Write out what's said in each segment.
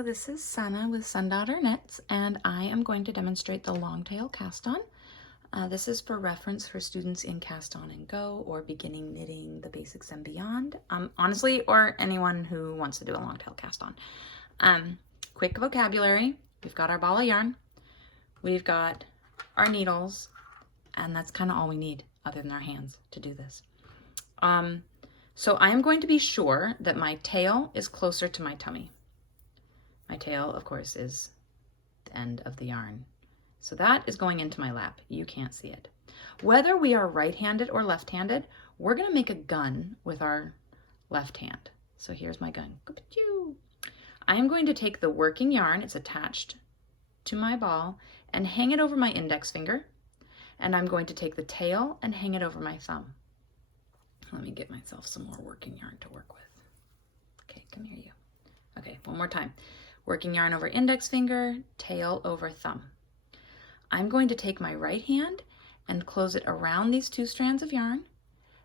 Hello, this is Sana with Sundaughter Knits, and I am going to demonstrate the long tail cast on. This is for reference for students in Cast On and Go or beginning knitting the basics and beyond, honestly, or anyone who wants to do a long tail cast on. Quick vocabulary: we've got our ball of yarn, we've got our needles, and that's kind of all we need other than our hands to do this. So I am going to be sure that my tail is closer to my tummy. My tail, of course, is the end of the yarn. So that is going into my lap. You can't see it. Whether we are right-handed or left-handed, we're going to make a gun with our left hand. So here's my gun. I am going to take the working yarn, it's attached to my ball, and hang it over my index finger. And I'm going to take the tail and hang it over my thumb. Let me get myself some more working yarn to work with. Okay, come here, you. Okay, one more time. Working yarn over index finger, tail over thumb. I'm going to take my right hand and close it around these two strands of yarn.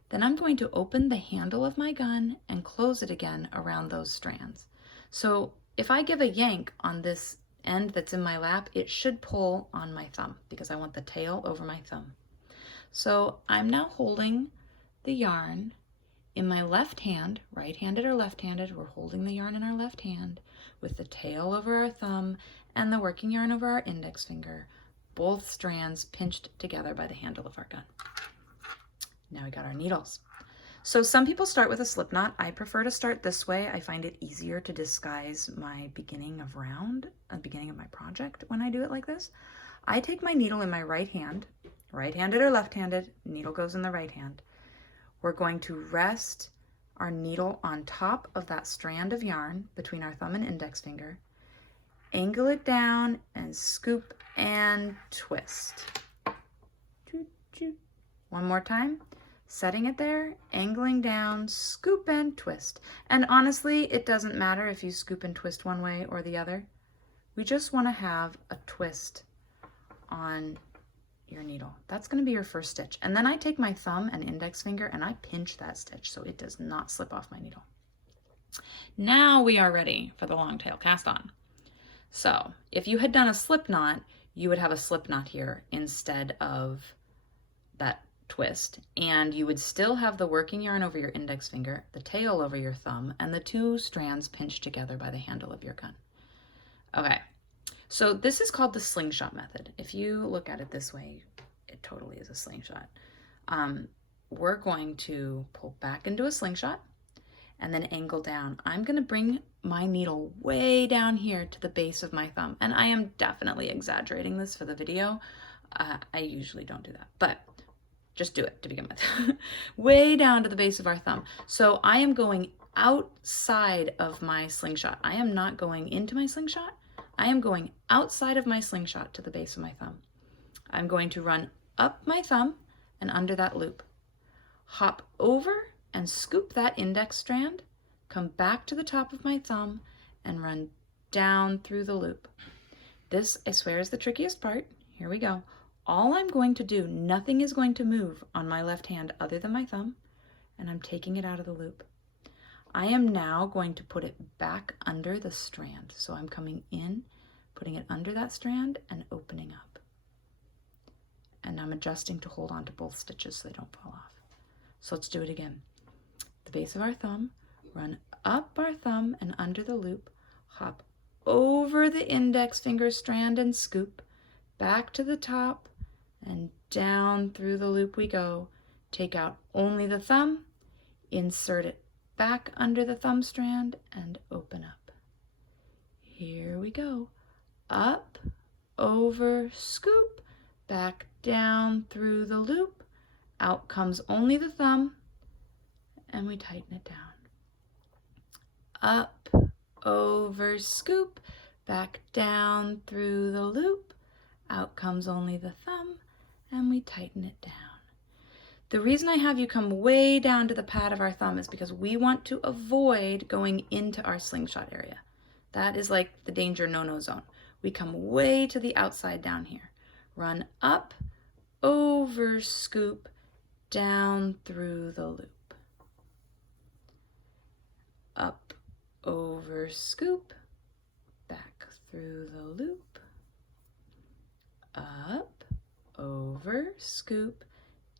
Then I'm going to open the handle of my gun and close it again around those strands. So if I give a yank on this end that's in my lap, it should pull on my thumb because I want the tail over my thumb. So I'm now holding the yarn in my left hand, right-handed or left-handed, we're holding the yarn in our left hand with the tail over our thumb and the working yarn over our index finger, both strands pinched together by the handle of our gun. Now we got our needles. So some people start with a slip knot. I prefer to start this way. I find it easier to disguise my beginning of round, beginning of my project when I do it like this. I take my needle in my right hand, right-handed or left-handed, needle goes in the right hand. We're going to rest our needle on top of that strand of yarn between our thumb and index finger, angle it down and scoop and twist. One more time, setting it there, angling down, scoop and twist. And honestly, it doesn't matter if you scoop and twist one way or the other. We just want to have a twist on your needle. That's going to be your first stitch. And then I take my thumb and index finger and I pinch that stitch so it does not slip off my needle. Now we are ready for the long tail cast on. So if you had done a slip knot, you would have a slip knot here instead of that twist, and you would still have the working yarn over your index finger, the tail over your thumb, and the two strands pinched together by the handle of your gun. Okay. So this is called the slingshot method. If you look at it this way, it totally is a slingshot. We're going to pull back into a slingshot and then angle down. I'm going to bring my needle way down here to the base of my thumb. And I am definitely exaggerating this for the video. I usually don't do that, but just do it to begin with. Way down to the base of our thumb. So I am going outside of my slingshot. I am not going into my slingshot. I am going outside of my slingshot to the base of my thumb. I'm going to run up my thumb and under that loop. Hop over and scoop that index strand, come back to the top of my thumb and run down through the loop. This, I swear, is the trickiest part. Here we go. All I'm going to do, nothing is going to move on my left hand other than my thumb, and I'm taking it out of the loop. I am now going to put it back under the strand. So I'm coming in, putting it under that strand and opening up. And I'm adjusting to hold on to both stitches so they don't fall off. So let's do it again. The base of our thumb, run up our thumb and under the loop, hop over the index finger strand and scoop, back to the top and down through the loop we go. Take out only the thumb, insert it back under the thumb strand and open up. Here we go. Up, over, scoop, back down through the loop. Out comes only the thumb and we tighten it down. Up, over, scoop, back down through the loop. Out comes only the thumb and we tighten it down. The reason I have you come way down to the pad of our thumb is because we want to avoid going into our slingshot area. That is like the danger no-no zone. We come way to the outside down here. Run up, over, scoop, down through the loop. Up, over, scoop, through the loop, up, over, scoop,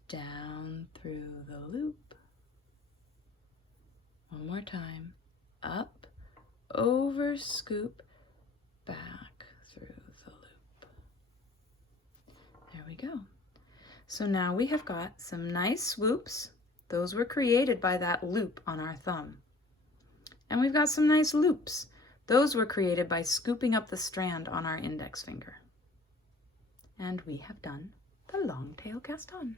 down through the loop. One more time, up, over, scoop, back through the loop. There we go. So now we have got some nice swoops. Those were created by that loop on our thumb. And we've got some nice loops. Those were created by scooping up the strand on our index finger. And we have done the long tail cast on.